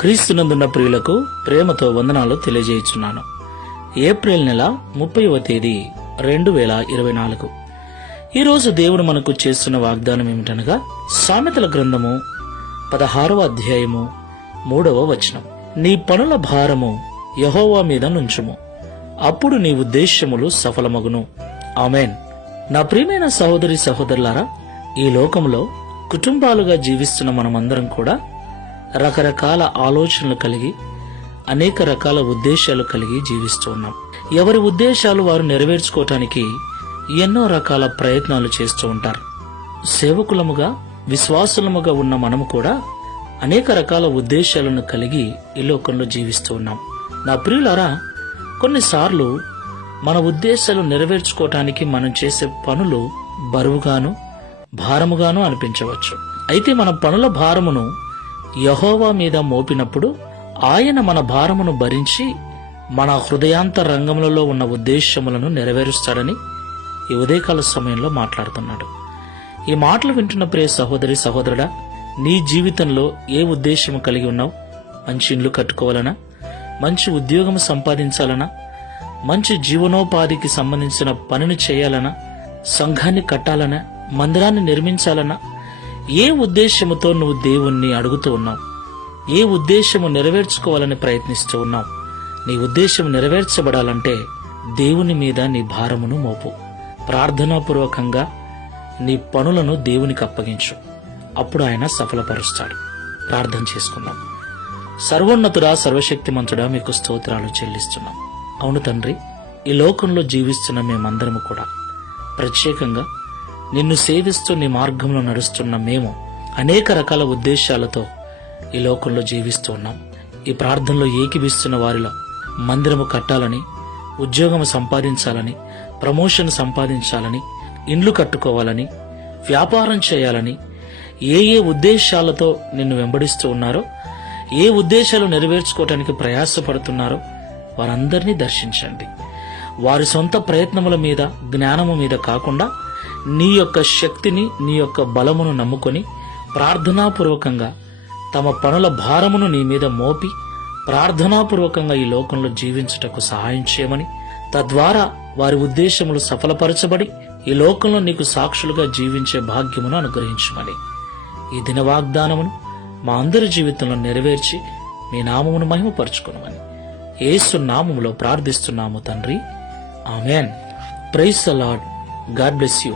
క్రీస్తునందున్న ప్రియులకు ప్రేమతో వందనాలు తెలియజేయుచున్నాను. ఏప్రిల్ నెల 30వ తేదీ 2024. ఈరోజు దేవుడు మనకు చేస్తున్న వాగ్దానం ఏమిటనగా, సామెతల గ్రంథము 16వ అధ్యాయము 3వ వచనం. నీ పనుల భారము యెహోవా మీద నుంచుము, అప్పుడు నీ ఉద్దేశ్యములు సఫలమగును. ఆమేన్. నా ప్రియమైన సహోదరి సహోదరులారా, ఈ లోకంలో కుటుంబాలుగా జీవిస్తున్న మనమందరం కూడా రకరకాల ఆలోచనలు కలిగి అనేక రకాల ఉద్దేశాలు కలిగి జీవిస్తూ ఉన్నాం. ఎవరి ఉద్దేశాలు వారు నెరవేర్చుకోవటానికి ఎన్నో రకాల ప్రయత్నాలు చేస్తూ ఉంటారు. సేవకులముగా విశ్వాసులముగా ఉన్న మనము కూడా అనేక రకాల ఉద్దేశాలను కలిగి ఈ లోకంలో జీవిస్తూ ఉన్నాం. నా ప్రియులారా, కొన్నిసార్లు మన ఉద్దేశాలు నెరవేర్చుకోవటానికి మనం చేసే పనులు బరువుగాను భారముగాను అనిపించవచ్చు. అయితే మన పనుల భారమును యెహోవా మీద మోపినప్పుడు ఆయన మన భారమును భరించి మన హృదయాంతరంగములలో ఉన్న ఉద్దేశములను నెరవేరుస్తాడని ఈ ఉదయకాల సమయంలో మాట్లాడుతున్నాడు. ఈ మాటలు వింటున్న ప్రియ సహోదరి సహోదరుడా, నీ జీవితంలో ఏ ఉద్దేశము కలిగి ఉన్నావు? మంచి ఇల్లు కట్టుకోవాలనా? మంచి ఉద్యోగం సంపాదించాలనా? మంచి జీవనోపాధికి సంబంధించిన పనిని చేయాలనా? సంఘాన్ని కట్టాలనా? మందిరాన్ని నిర్మించాలనా? ఏ ఉద్దేశముతో నువ్వు దేవుణ్ణి అడుగుతూ ఉన్నావు? ఏ ఉద్దేశము నెరవేర్చుకోవాలని ప్రయత్నిస్తూ ఉన్నావు? నీ ఉద్దేశం నెరవేర్చబడాలంటే దేవుని మీద నీ భారమును మోపు. ప్రార్థనాపూర్వకంగా నీ పనులను దేవునికి అప్పగించు. అప్పుడు ఆయన సఫలపరుస్తాడు. ప్రార్థన చేసుకుందాం. సర్వోన్నతుడా, సర్వశక్తిమంతుడా, మీకు స్తోత్రాలు చెల్లిస్తున్నాం. అవును తండ్రి, ఈ లోకంలో జీవిస్తున్న మేమందరము కూడా, ప్రత్యేకంగా నిన్ను సేవిస్తూ నీ మార్గంలో నడుస్తున్న మేము అనేక రకాల ఉద్దేశాలతో ఈ లోకంలో జీవిస్తూ ఉన్నాం. ఈ ప్రార్థనలో ఏకీభిస్తున్న వారిలో మందిరము కట్టాలని, ఉద్యోగం సంపాదించాలని, ప్రమోషన్ సంపాదించాలని, ఇండ్లు కట్టుకోవాలని, వ్యాపారం చేయాలని ఏ ఉద్దేశాలతో నిన్ను వెంబడిస్తూ ఉన్నారో, ఏ ఉద్దేశాలు నెరవేర్చుకోవటానికి ప్రయాసపడుతున్నారో వారందరినీ దర్శించండి. వారి సొంత ప్రయత్నముల మీద, జ్ఞానము మీద కాకుండా నీ యొక్క శక్తిని, నీ యొక్క బలమును నమ్ముకొని ప్రార్థనాపూర్వకంగా తమ పనుల భారమును నీ మీద మోపి ప్రార్థనాపూర్వకంగా ఈ లోకంలో జీవించుటకు సహాయం చేయమని, తద్వారా వారి ఉద్దేశములు సఫలపరచబడి ఈ లోకంలో నీకు సాక్షులుగా జీవించే భాగ్యమును అనుగ్రహించమని, ఈ దిన వాగ్దానమును మా అందరి జీవితంలో నెరవేర్చి మీ నామమును మహిమపరచుకునమని యేసు నామములో ప్రార్థిస్తున్నాము తండ్రి. ఆమేన్. Praise the Lord. God bless you.